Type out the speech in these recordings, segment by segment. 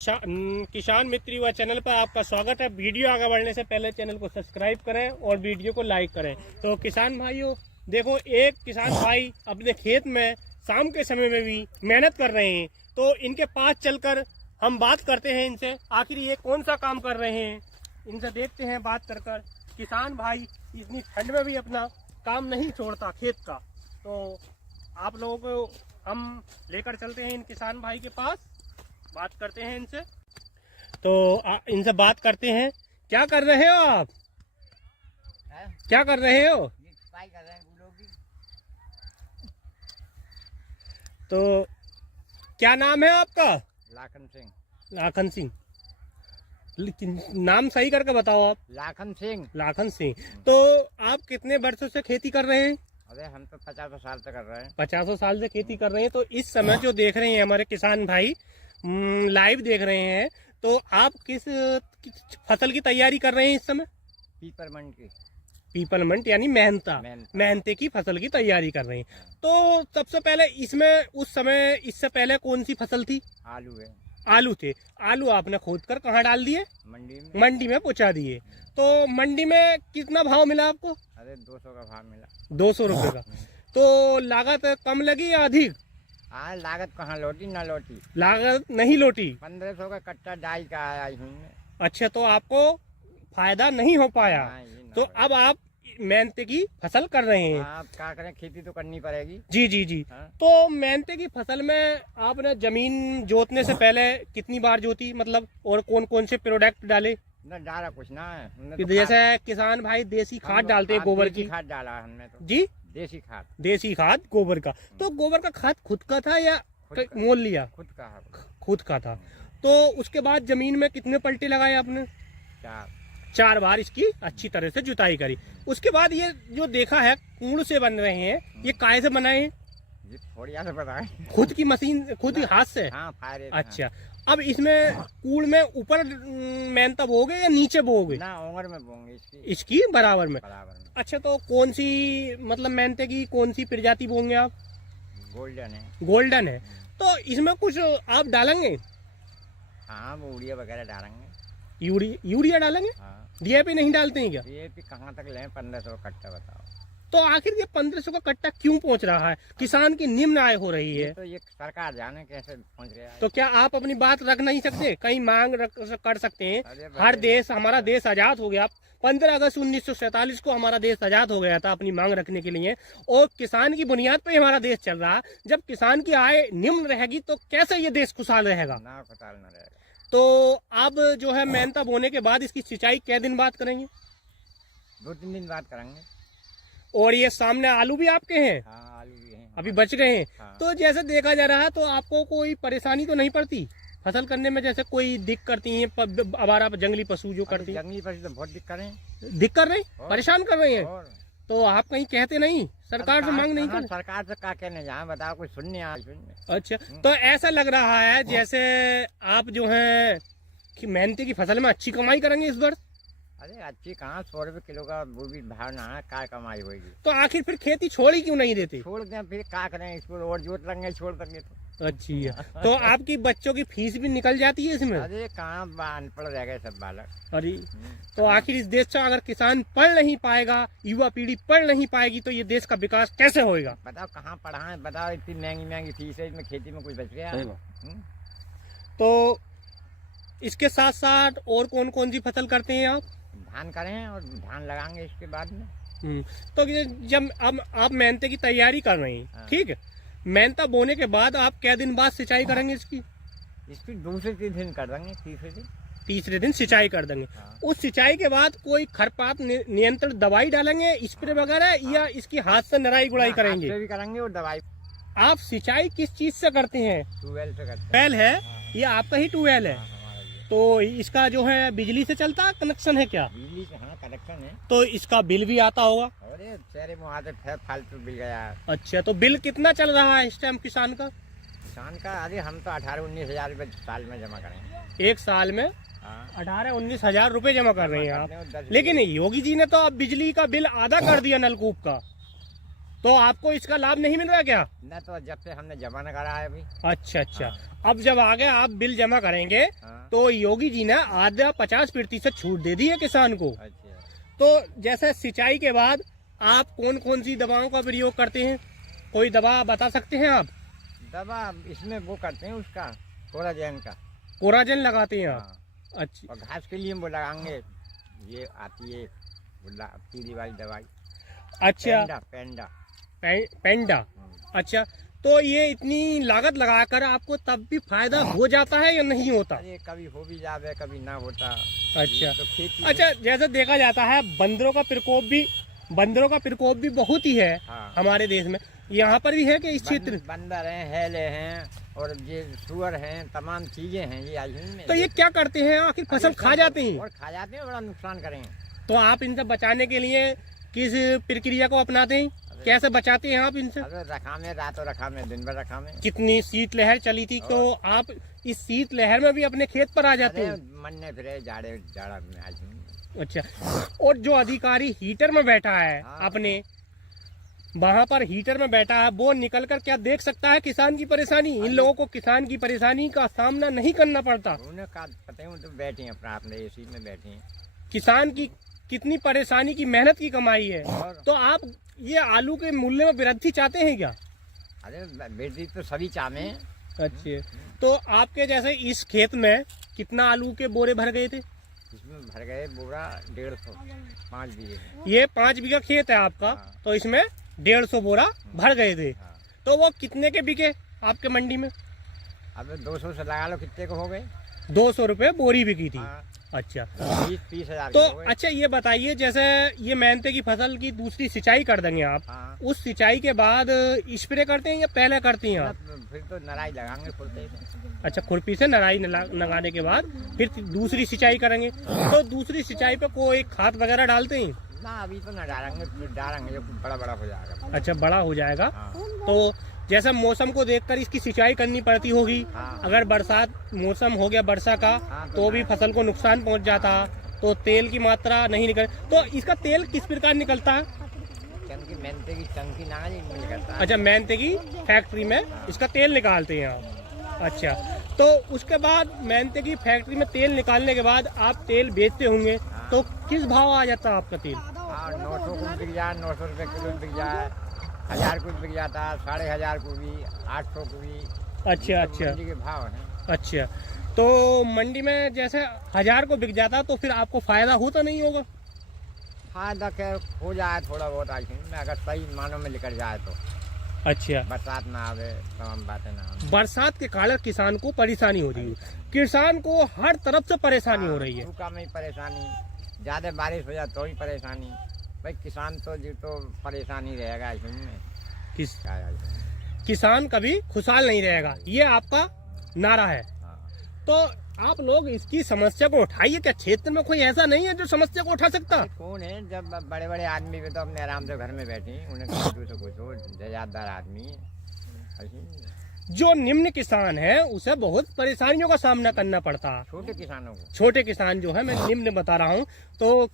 किसान मित्र युवा चैनल पर आपका स्वागत है। वीडियो आगे बढ़ने से पहले चैनल को सब्सक्राइब करें और वीडियो को लाइक करें। तो किसान भाइयों देखो, एक किसान भाई अपने खेत में शाम के समय में भी मेहनत कर रहे हैं। तो इनके पास चलकर हम बात करते हैं इनसे, आखिर ये कौन सा काम कर रहे हैं, इनसे देखते हैं बात कर कर। किसान भाई इतनी ठंड में भी अपना काम नहीं छोड़ता खेत का। तो आप लोगों को हम लेकर चलते हैं इन किसान भाई के पास, बात करते हैं इनसे। तो इनसे बात करते हैं। क्या कर रहे हो आप? क्या कर रहे हो? सफाई कर रहे हैं गुलों की। तो क्या नाम है आपका? लाखन सिंह। लाखन सिंह, लेकिन नाम सही करके बताओ आप। लाखन सिंह। लाखन सिंह। तो आप कितने वर्षों से खेती कर रहे हैं? अरे हम तो 50 साल से कर रहे हैं। 50 साल से खेती कर रहे हैं। तो इस समय जो देख रहे हैं हमारे किसान भाई लाइव देख रहे हैं, तो आप किस फसल की तैयारी कर रहे हैं इस समय? पीपरमंट की। पीपलमेंट यानी मेहनते की फसल की तैयारी कर रहे हैं। तो सबसे पहले इसमें उस समय इससे पहले कौन सी फसल थी? आलू है। आलू थे। आलू आपने खोद कर कहाँ डाल दिए? मंडी में। मंडी में पहुंचा दिए। तो मंडी में कितना भाव मिला आपको? अरे 200 का भाव मिला। 200 रुपये का। तो लागत कम लगी या अधिक? हाँ, लागत कहाँ लौटी ना लौटी। लागत नहीं लौटी। 1500 का कट्टा डाई का आया इसमें। अच्छा, तो आपको फायदा नहीं हो पाया। हाँ, ये ना तो हो। अब आप मेहनते की फसल कर रहे हैं। हाँ, अब क्या करें, खेती तो करनी पड़ेगी। जी जी जी। हाँ। तो मेहनते की फसल में आपने जमीन जोतने से पहले कितनी बार जोती, मतलब, और कौन कौन से प्रोडक्ट डाले? ना डाला कुछ ना है हमने कि तो जैसे किसान भाई देसी खाद डालते हैं, गोबर की खाद डाला हमने तो। जी, देसी खाद। देसी खाद गोबर का। तो गोबर का खाद खुद का था या खुद का। मोल लिया? खुद का है। खुद का था। तो उसके बाद जमीन में कितने पलटे लगाए आपने? 4 बार इसकी अच्छी तरह से जुताई करी। उसके बाद ये जो देखा है कूड़ से बन रहे हैं, ये काहे से बनाए हैं? ये थोड़ी याद बताएं। खुद की मशीन, खुद ही हाथ से? हाँ, फायर। अच्छा, अब इसमें कूड़ में ऊपर मेहनता बोओगे या नीचे बोओगे? ना, ओंगर में बोंगे इसकी बराबर में। बराबर में। अच्छा, तो कौन सी, मतलब मेहनते की कौन सी प्रजाति बोंगे आप? गोल्डन है। गोल्डन है। तो इसमें कुछ आप डालेंगे? हाँ, वो यूरिया वगैरह डालेंगे। यूरिया डालेंगे? हाँ। डीएपी नहीं डालते हैं क्या? डीएपी कहाँ तक लें? 1500 कट्टा बताओ। तो आखिर ये 1500 का कट्टा क्यों पहुंच रहा है? किसान की निम्न आय हो रही है। तो ये सरकार जाने कैसे पहुँच गया है। तो क्या आप अपनी बात रख नहीं सकते? कहीं मांग कर सकते हैं? अरे हर भाई, देश, हमारा देश आजाद हो गया। 15 अगस्त 1947 को हमारा देश आजाद हो गया था अपनी मांग रखने के लिए, और किसान की बुनियाद पर हमारा देश चल रहा। जब किसान की आय निम्न रहेगी तो कैसे ये देश खुशहाल रहेगा? ना खुशहाल न रहेगा। तो आप जो है मेहनता बोने के बाद इसकी सिंचाई कै दिन बाद करेंगे? 2-3 दिन बाद करेंगे। और ये सामने आलू भी आपके हैं? हाँ, आलू भी हैं। अभी बच गए हैं। हाँ। तो जैसे देखा जा रहा है, तो आपको कोई परेशानी तो नहीं पड़ती फसल करने में? जैसे कोई दिक्कत करती है आवारा जंगली पशु जो करती है? जंगली पशु तो बहुत दिक्कत है। दिक्कत कर रहे हैं, और? परेशान कर रहे हैं। और तो आप कहीं कहते नहीं, सरकार से मांग नहीं कहाँ कर? सरकार से क्या कहने जाए बताओ, कोई सुनने आए? अच्छा, तो ऐसा लग रहा है जैसे आप जो है कि मेहनती की फसल में अच्छी कमाई करेंगे इस वर्ष। अरे अच्छी कहाँ, 100 रुपये किलो का वो भी भाव ना है, क्या कमाई होगी। तो आखिर फिर खेती छोड़ी क्यों नहीं देते? छोड़ दें फिर क्या करें, इसको और जोत लेंगे, छोड़ देंगे तो। अच्छी है। तो आपकी बच्चों की फीस भी निकल जाती है इसमें? अरे कहाँ अनपढ़ रह गए सब बालक। अरे, तो आखिर इस देश से अगर किसान पढ़ नहीं पाएगा, युवा पीढ़ी पढ़ नहीं पाएगी, तो ये देश का विकास कैसे होएगा? बताओ कहाँ पढ़ाएं, बताओ इतनी महंगी महंगी फीस है, इसमें खेती में कुछ बच गया? तो इसके साथ साथ और कौन कौन सी फसल करते हैं आप? धान करें और धान लगाएंगे इसके बाद में। तो ये जब अब आप मेहनते की तैयारी कर रहे हैं, हाँ। ठीक है, मेहनता बोने के बाद आप क्या दिन बाद सिंचाई करेंगे इसकी? इसकी दूसरे दिन कर देंगे, तीसरे दिन। तीसरे दिन सिंचाई कर देंगे। हाँ। उस सिंचाई के बाद कोई खरपात नियंत्रण दवाई डालेंगे, स्प्रे वगैरह, या इसकी हाथ से नराई गुड़ाई करेंगे? हाथ से भी करेंगे और दवाई। आप सिंचाई किस चीज से करते हैं? ट्यूबवेल से करते हैं। ट्यूबवेल है? हाँ। ये आपका ही ट्यूबवेल है? हाँ, हमारा ये। तो इसका जो है बिजली से चलता कनेक्शन है क्या? बिजली से हाँ कनेक्शन है। तो इसका बिल भी आता होगा? अरे सारे वहाँ से फालतू बिल गया है। अच्छा, तो बिल कितना चल रहा है इस टाइम किसान का? किसान का अरे हम तो 18-19 हजार रुपये साल में जमा करेंगे। एक साल में हाँ। 18-19 हजार रुपए जमा कर रहे हैं आप। 10 लेकिन योगी जी ने तो अब बिजली का बिल आधा कर दिया नलकूप का, तो आपको इसका लाभ नहीं मिल रहा क्या? न तो जब से हमने जमा न करा है अभी। अच्छा अच्छा। हाँ। अब जब आगे आप बिल जमा करेंगे हाँ। तो योगी जी ने आधा 50% छूट दे दी है किसान को। अच्छा। तो जैसे सिंचाई के बाद आप कौन कौन सी दवाओं का प्रयोग करते हैं, कोई दवा बता सकते हैं आप? दवा इसमें वो करते हैं उसका कोराजेन का। कोराजेन लगाते हैं आप? हाँ। अच्छा और घास के लिए वो लगाएंगे, ये आती है पीली वाली दवाई। अच्छा पेंडा। पेंडा। अच्छा, तो ये इतनी लागत लगाकर आपको तब भी फायदा हो जाता है या नहीं होता? अरे कभी हो भी जावे कभी ना होता। अच्छा तो खेती अच्छा, जैसे देखा जाता है बंदरों का प्रकोप भी बहुत ही है। हाँ। हमारे देश में यहाँ पर भी है कि इस क्षेत्र? बंदर हैं, हेले हैं और ये सुअर हैं, तमाम चीजें हैं ये आई हैं। तो ये क्या करते हैं, आखिर फसल खा जाते हैं? और खा जाते हैं, बड़ा नुकसान करेंगे। तो आप इनसे बचाने के लिए किस प्रक्रिया को अपनाते हैं, कैसे बचाते हैं आप इनसे? अरे रखा में, रातों रखा में, दिन भर रखा में। कितनी शीतलहर चली थी, तो आप इस शीतलहर में भी अपने खेत पर आ जाते हैं? मरने फिरे जाड़ा में आई हूँ। अच्छा, और जो अधिकारी हीटर में बैठा है हाँ। अपने वहाँ पर हीटर में बैठा है, वो निकल कर क्या देख सकता है किसान की परेशानी? इन लोगों को किसान की परेशानी का सामना नहीं करना पड़ता? उन्हें का पता है, वो तो बैठे हैं अपने एसी में बैठे हैं। किसान की कितनी परेशानी की मेहनत की कमाई है। और तो आप ये आलू के मूल्य में वृद्धि चाहते हैं क्या? अरे वृद्धि तो सभी चाहे हैं। अच्छे, तो आपके जैसे इस खेत में कितना आलू के बोरे भर गए थे? इसमें भर गए बोरा 150, 5 बीघे। ये 5 बीघा खेत है आपका। हाँ। तो इसमें 150 बोरा भर गए थे। हाँ। तो वो कितने के बिके आपके मंडी में? अब 200 से लगा लो, कितने को हो गए? 200 रुपये बोरी बिकी थी। हाँ। अच्छा, 30 हजार तो के हो गए। अच्छा ये बताइए, जैसे ये मेहनते की फसल की दूसरी सिंचाई कर देंगे आप, हाँ। उस सिंचाई के बाद स्प्रे करते हैं या पहले करती हैं आप? फिर तो नराई लगाएंगे खुलते से। अच्छा, खुरपी से नराई लगाने के बाद फिर दूसरी सिंचाई करेंगे। तो दूसरी सिंचाई पे कोई खाद वगैरह डालते हैं? ना अभी तो न डालेंगे, फिर डालेंगे जब बड़ा बड़ा हो जाएगा। अच्छा, बड़ा हो जाएगा। हाँ। तो जैसे मौसम को देखकर इसकी सिंचाई करनी पड़ती होगी। हाँ। अगर बरसात मौसम हो गया वर्षा का, हाँ, तो भी फसल को नुकसान पहुंच जाता, तो तेल की मात्रा नहीं निकल। तो इसका तेल किस प्रकार निकलता है? चंकी मेहनते की चंकी ना मिल करता है। अच्छा, मेहनते की फैक्ट्री में इसका तेल निकालते हैं आप। अच्छा, तो उसके बाद मेहनते की फैक्ट्री में तेल निकालने के बाद आप तेल बेचते होंगे। हाँ। तो किस भाव आ जाता है आपका तेल? हाँ, 900 को बिक जाए, 900 रुपये किलो बिक जाए, 1000 को बिक जाता है, 1500 को भी, 800 को भी। अच्छा अच्छा मंडी के भाव हैं। अच्छा, तो मंडी में जैसे 1000 को बिक जाता तो फिर आपको फायदा होता नहीं होगा? फायदा क्या हो जाए थोड़ा बहुत आई में, अगर सही मानों में लेकर जाए तो। अच्छा, बरसात ना आवे, तमाम बातें ना आवे। बरसात के कारण किसान को परेशानी हो रही है। किसान को हर तरफ से परेशानी हो रही है। सूखा में ही परेशानी, ज्यादा बारिश हो जाए तो ही परेशानी। भाई किसान तो जी तो परेशानी रहेगा इसमें। क्या है? किसान कभी खुशहाल नहीं रहेगा, ये आपका नारा है। हाँ। तो आप लोग इसकी समस्या को उठाइए। क्या क्षेत्र में कोई ऐसा नहीं है जो समस्या को उठा सकता? कौन है, जब बड़े बड़े आदमी भी तो अपने आराम से घर में बैठे हैं, उन्हें कुछ हो जजादार आदमी है। जो निम्न किसान है उसे बहुत परेशानियों का सामना करना पड़ता है। छोटे किसानों को, छोटे किसान जो है, मैं निम्न बता रहा हूँ, तो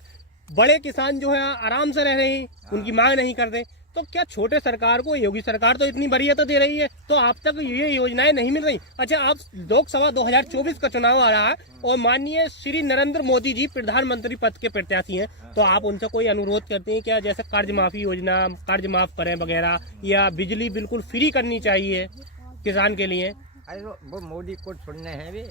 बड़े किसान जो है आराम से रह रहे हैं, उनकी मांग नहीं करते। तो क्या छोटे सरकार को, योगी सरकार तो इतनी वरीयता दे रही है, तो आप तक ये योजनाएं नहीं मिल रही? अच्छा, आप लोकसभा 2024 का चुनाव आ रहा है और माननीय श्री नरेंद्र मोदी जी प्रधानमंत्री पद के प्रत्याशी हैं, तो आप उनसे कोई अनुरोध करते हैं क्या, जैसे कर्ज माफी योजना, कर्ज माफ करें वगैरह, या बिजली बिल्कुल फ्री करनी चाहिए किसान के लिए? अरे वो मोदी को सुनने हैं भी,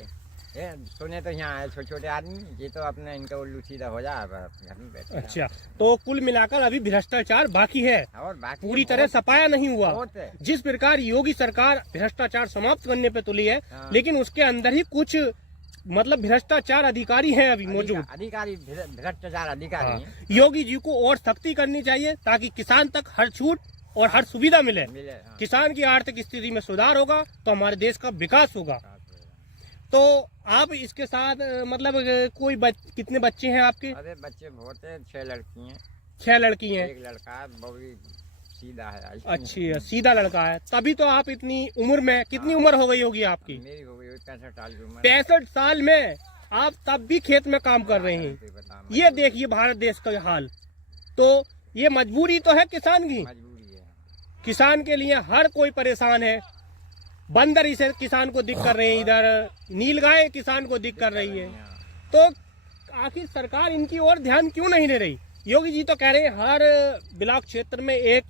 ये सुने तो यहाँ आए छोटे छोटे आदमी, ये तो अपने इनका उल्लू सीधा हो जाए, घर में बैठे। अच्छा, तो कुल मिलाकर अभी भ्रष्टाचार बाकी है, और बाकी पूरी तरह सफाया नहीं हुआ। बहुत है। जिस प्रकार योगी सरकार भ्रष्टाचार समाप्त करने पे तुली है, हाँ। लेकिन उसके अंदर ही कुछ मतलब भ्रष्टाचार अधिकारी हैं अभी मौजूद। अधिकारी भ्रष्टाचार अधिकारी हाँ। हैं। योगी जी को और सख्ती करनी चाहिए ताकि किसान तक हर छूट और हर सुविधा मिले। हाँ। किसान की आर्थिक स्थिति में सुधार होगा तो हमारे देश का विकास होगा। तो आप इसके साथ मतलब कोई कितने बच्चे हैं आपके? अरे बच्चे बहुत है, 6 लड़की हैं। 6 लड़की हैं। 1 लड़का है, वो भी सीधा है। अच्छी, सीधा लड़का है। तभी तो आप इतनी उम्र में, कितनी उम्र हो गई होगी आपकी? मेरी हो गई 65 साल की उम्र। 65 साल में आप तब भी खेत में काम कर रहे हैं। ये देखिए भारत देश का हाल। तो ये मजबूरी तो है किसान की। मजबूरी है। किसान के लिए हर कोई परेशान है। बंदर इसे किसान को दिक कर रहे हैं, इधर नीलगाय किसान को दिक कर रही है। तो आखिर सरकार इनकी ओर ध्यान क्यों नहीं दे रही? योगी जी तो कह रहे हैं हर ब्लॉक क्षेत्र में एक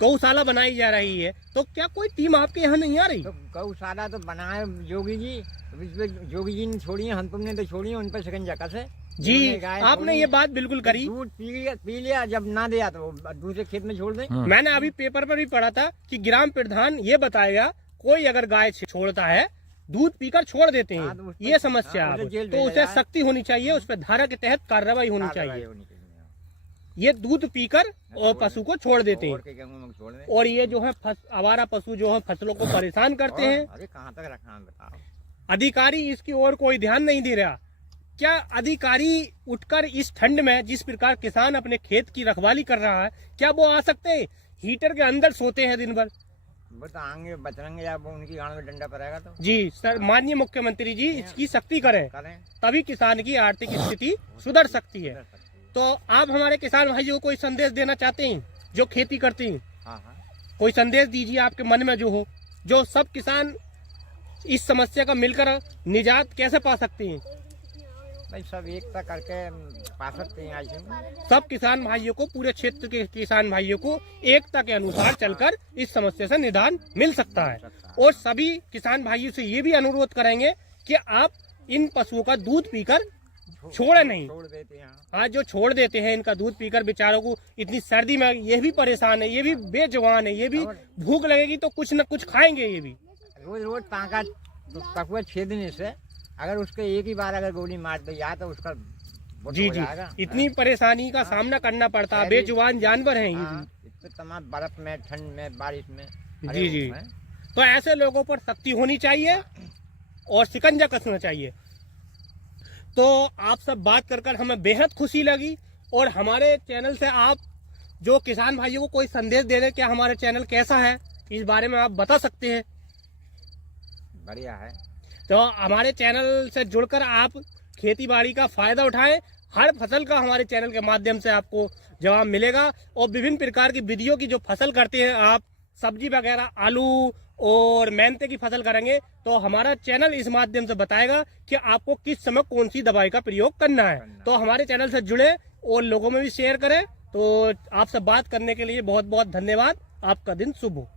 गौशाला बनाई जा रही है, तो क्या कोई टीम आपके यहाँ नहीं आ रही? तो गौशाला तो बनाए योगी जी, तो इसमें योगी जी ने छोड़ी है, हम तुमने तो छोड़ी है, उन पर शिकंजा कसे जी। आपने ये बात बिल्कुल करी। दूध पी लिया, जब ना दिया तो दूसरे खेत में छोड़ दे। मैंने अभी पेपर पर भी पढ़ा था कि ग्राम प्रधान ये बताएगा कोई अगर गाय छोड़ता है दूध पीकर छोड़ देते हैं, तो ये समस्या है, तो उसे सख्ती होनी चाहिए, उस पर धारा के तहत कार्रवाई होनी चाहिए। ये दूध पीकर और पशु को छोड़ देते हैं, और ये जो है आवारा पशु जो है फसलों को परेशान करते हैं। अरे कहाँ तक रखना बताओ? अधिकारी इसकी ओर कोई ध्यान नहीं दे रहा। क्या अधिकारी उठकर इस ठंड में जिस प्रकार किसान अपने खेत की रखवाली कर रहा है, क्या वो आ सकते हैं? हीटर के अंदर सोते हैं दिन भर। वो तो आएंगे बचेंगे या वो उनकी गाड़ में डंडा पड़ेगा तो। जी सर, माननीय मुख्यमंत्री जी इसकी सख्ती करें, करें तभी किसान की आर्थिक स्थिति सुधर सकती है। तो आप हमारे किसान भाइयों को कोई संदेश देना चाहते हैं जो खेती करते हैं? हाँ हाँ, कोई संदेश दीजिए आपके मन में जो हो, जो सब किसान इस समस्या का मिलकर निजात कैसे पा सकते हैं? भाई सब एकता करके पा सकते हैं। आज सब किसान भाइयों को, पूरे क्षेत्र के किसान भाइयों को एकता के अनुसार चलकर इस समस्या से निदान मिल सकता है। और सभी किसान भाइयों से ये भी अनुरोध करेंगे कि आप इन पशुओं का दूध पीकर छोड़े नहीं। छोड़ देते हैं। आज जो छोड़ देते हैं इनका दूध पीकर, बेचारों को इतनी सर्दी में ये भी परेशान है, ये भी बेजुबान है, ये भी भूख लगेगी तो कुछ न कुछ खाएंगे। ये भी रोज रोज टाँका ककुआ छेदने से अगर उसके एक ही बार अगर गोली मार दी या तो उसका जी जी इतनी परेशानी का सामना करना पड़ता है। बेजुबान जानवर हैं ये भी। इतने तमाम बर्फ में, ठंड में, बारिश में। जी जी, तो ऐसे लोगों पर सख्ती होनी चाहिए और शिकंजा कसना चाहिए। तो आप सब बात कर हमें बेहद खुशी लगी, और हमारे चैनल से आप जो किसान भाइयों को कोई संदेश दे रहे, क्या हमारा चैनल कैसा है इस बारे में आप बता सकते हैं? बढ़िया है। तो हमारे चैनल से जुड़कर आप खेती बाड़ी का फायदा उठाएं। हर फसल का हमारे चैनल के माध्यम से आपको जवाब मिलेगा, और विभिन्न प्रकार की विधियों की जो फसल करते हैं आप, सब्जी वगैरह, आलू और मेहनते की फसल करेंगे, तो हमारा चैनल इस माध्यम से बताएगा कि आपको किस समय कौन सी दवाई का प्रयोग करना है। तो हमारे चैनल से जुड़े और लोगों में भी शेयर करें। तो आपसे बात करने के लिए बहुत बहुत धन्यवाद। आपका दिन शुभ हो।